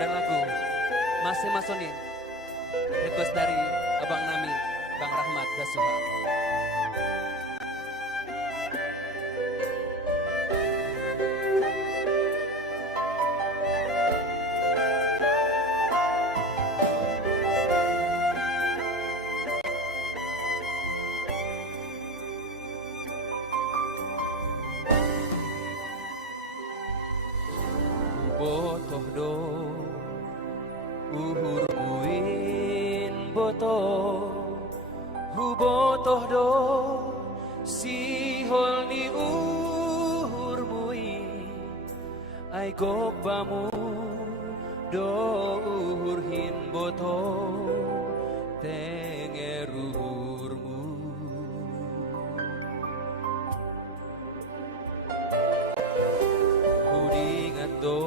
dan lagu Masih Masoni, request dari Abang Nami, Bang Rahmat Dasuha. Botoh do uhur buin botoh hu botoh do si hol ni uhur mui ai gok bamu do uhur hin botoh tenger uhurmu hudingat do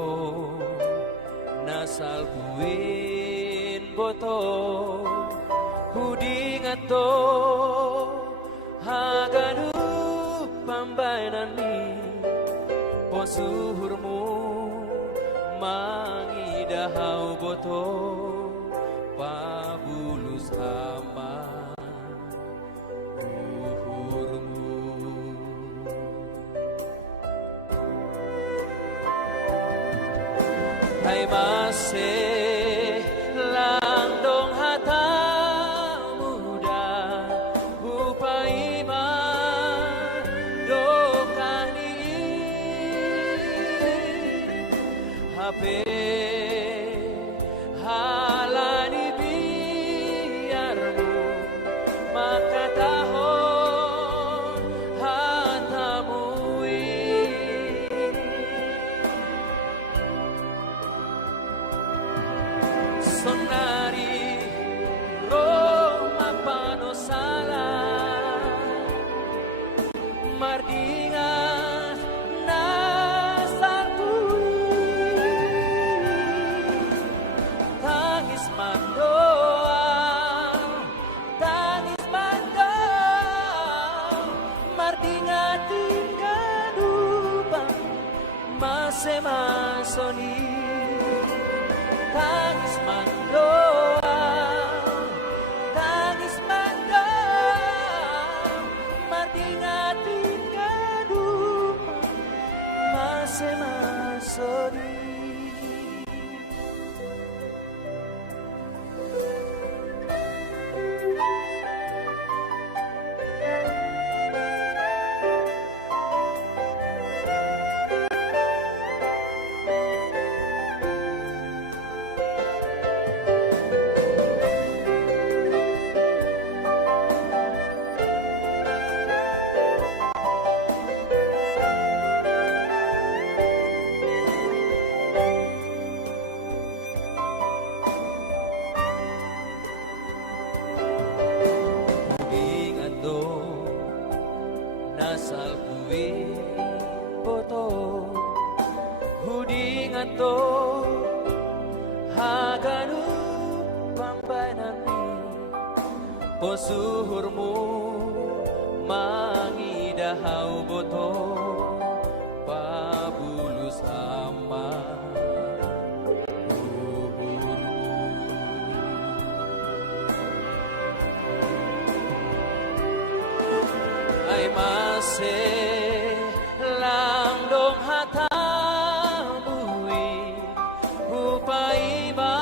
nasal buin boto hudingat to haganu pambainan ni posuhurmu mangidahau boto pabulus hama uhurmu hai masih langdong hata muda upai ma dokani hape halani biarmu maka tahon hatamui sonari Roma panosala mardingas nasangkui tangis mandoa mardinga tinggal dupa mase masoni tangis mandoa mardinga tinggal dupa mase masoni nasal buin boto hudingan to haganu pambanami posuhurmu mangidahau boto pabulus hama ai masih langdong hatamui upai ba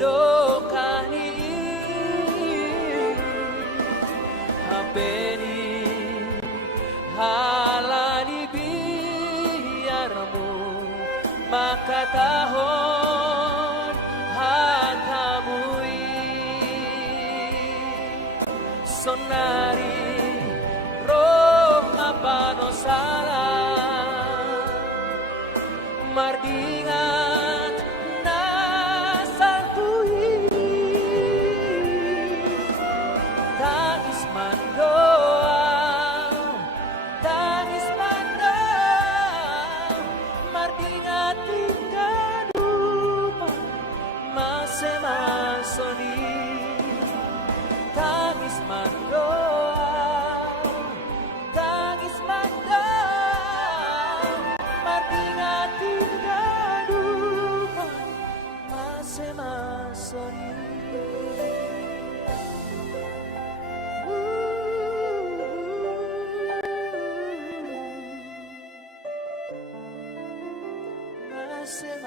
dokani hapeni halani biarmu maka tahon hatamui sonari Roma panosala mardingat nasantui tangis mandoa mardingat tinggal dupa mase masoni tangis mandoa mardinga tinggal dupa hasil